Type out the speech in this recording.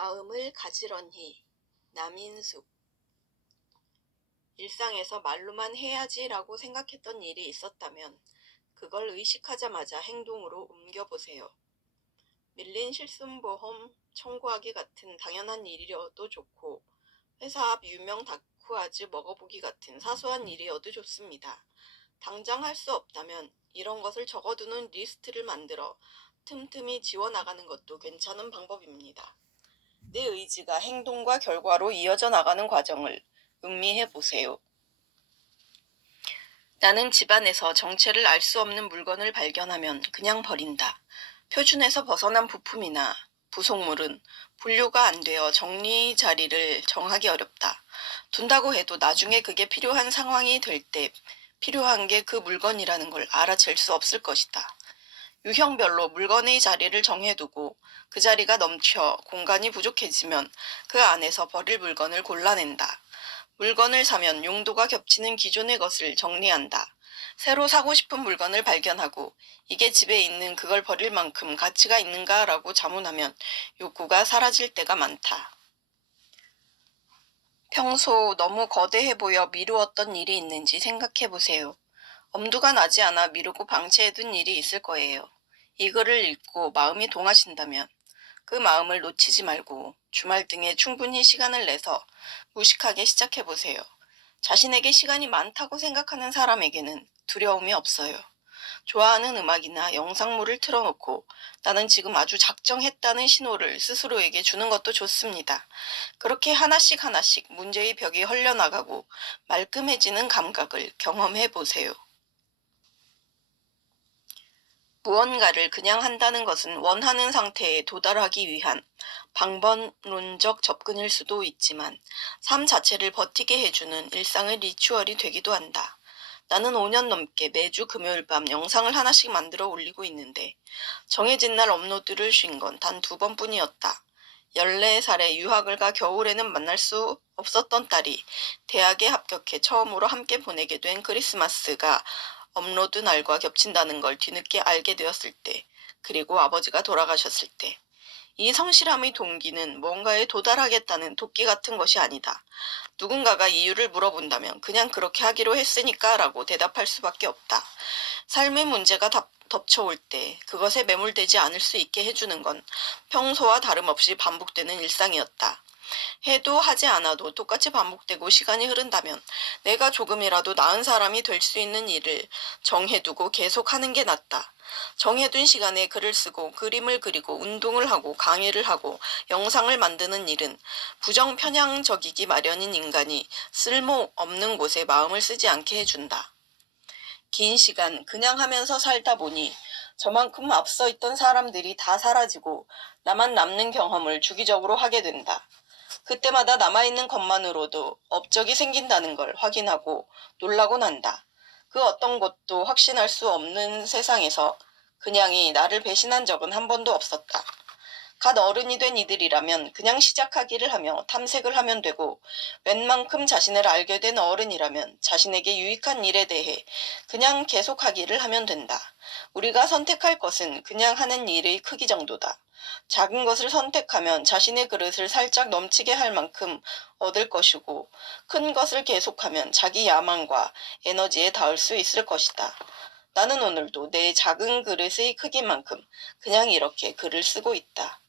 마음을 가지런히. 남인숙. 일상에서 말로만 해야지라고 생각했던 일이 있었다면 그걸 의식하자마자 행동으로 옮겨보세요. 밀린 실손보험 청구하기 같은 당연한 일이어도 좋고, 회사 앞 유명 다크아즈 먹어보기 같은 사소한 일이어도 좋습니다. 당장 할 수 없다면 이런 것을 적어두는 리스트를 만들어 틈틈이 지워나가는 것도 괜찮은 방법입니다. 내 의지가 행동과 결과로 이어져 나가는 과정을 음미해 보세요. 나는 집안에서 정체를 알 수 없는 물건을 발견하면 그냥 버린다. 표준에서 벗어난 부품이나 부속물은 분류가 안 되어 정리 자리를 정하기 어렵다. 둔다고 해도 나중에 그게 필요한 상황이 될 때 필요한 게 그 물건이라는 걸 알아챌 수 없을 것이다. 유형별로 물건의 자리를 정해두고 그 자리가 넘쳐 공간이 부족해지면 그 안에서 버릴 물건을 골라낸다. 물건을 사면 용도가 겹치는 기존의 것을 정리한다. 새로 사고 싶은 물건을 발견하고 이게 집에 있는 그걸 버릴 만큼 가치가 있는가라고 자문하면 욕구가 사라질 때가 많다. 평소 너무 거대해 보여 미루었던 일이 있는지 생각해 보세요. 엄두가 나지 않아 미루고 방치해둔 일이 있을 거예요. 이 글을 읽고 마음이 동하신다면 그 마음을 놓치지 말고 주말 등에 충분히 시간을 내서 무식하게 시작해 보세요. 자신에게 시간이 많다고 생각하는 사람에게는 두려움이 없어요. 좋아하는 음악이나 영상물을 틀어놓고 나는 지금 아주 작정했다는 신호를 스스로에게 주는 것도 좋습니다. 그렇게 하나씩 하나씩 문제의 벽이 헐려나가고 말끔해지는 감각을 경험해 보세요. 무언가를 그냥 한다는 것은 원하는 상태에 도달하기 위한 방법론적 접근일 수도 있지만 삶 자체를 버티게 해주는 일상의 리추얼이 되기도 한다. 나는 5년 넘게 매주 금요일 밤 영상을 하나씩 만들어 올리고 있는데 정해진 날 업로드를 쉰 건 단 2번뿐이었다. 14살에 유학을 가 겨울에는 만날 수 없었던 딸이 대학에 합격해 처음으로 함께 보내게 된 크리스마스가 업로드 날과 겹친다는 걸 뒤늦게 알게 되었을 때, 그리고 아버지가 돌아가셨을 때, 이 성실함의 동기는 뭔가에 도달하겠다는 도끼 같은 것이 아니다. 누군가가 이유를 물어본다면 그냥 그렇게 하기로 했으니까 라고 대답할 수밖에 없다. 삶의 문제가 덮쳐올 때 그것에 매몰되지 않을 수 있게 해주는 건 평소와 다름없이 반복되는 일상이었다. 해도 하지 않아도 똑같이 반복되고 시간이 흐른다면 내가 조금이라도 나은 사람이 될 수 있는 일을 정해두고 계속하는 게 낫다. 정해둔 시간에 글을 쓰고 그림을 그리고 운동을 하고 강의를 하고 영상을 만드는 일은 부정 편향적이기 마련인 인간이 쓸모없는 곳에 마음을 쓰지 않게 해준다. 긴 시간 그냥 하면서 살다 보니 저만큼 앞서 있던 사람들이 다 사라지고 나만 남는 경험을 주기적으로 하게 된다. 그때마다 남아있는 것만으로도 업적이 생긴다는 걸 확인하고 놀라곤 한다. 그 어떤 것도 확신할 수 없는 세상에서 그냥이 나를 배신한 적은 한 번도 없었다. 갓 어른이 된 이들이라면 그냥 시작하기를 하며 탐색을 하면 되고, 웬만큼 자신을 알게 된 어른이라면 자신에게 유익한 일에 대해 그냥 계속하기를 하면 된다. 우리가 선택할 것은 그냥 하는 일의 크기 정도다. 작은 것을 선택하면 자신의 그릇을 살짝 넘치게 할 만큼 얻을 것이고, 큰 것을 계속하면 자기 야망과 에너지에 닿을 수 있을 것이다. 나는 오늘도 내 작은 그릇의 크기만큼 그냥 이렇게 글을 쓰고 있다.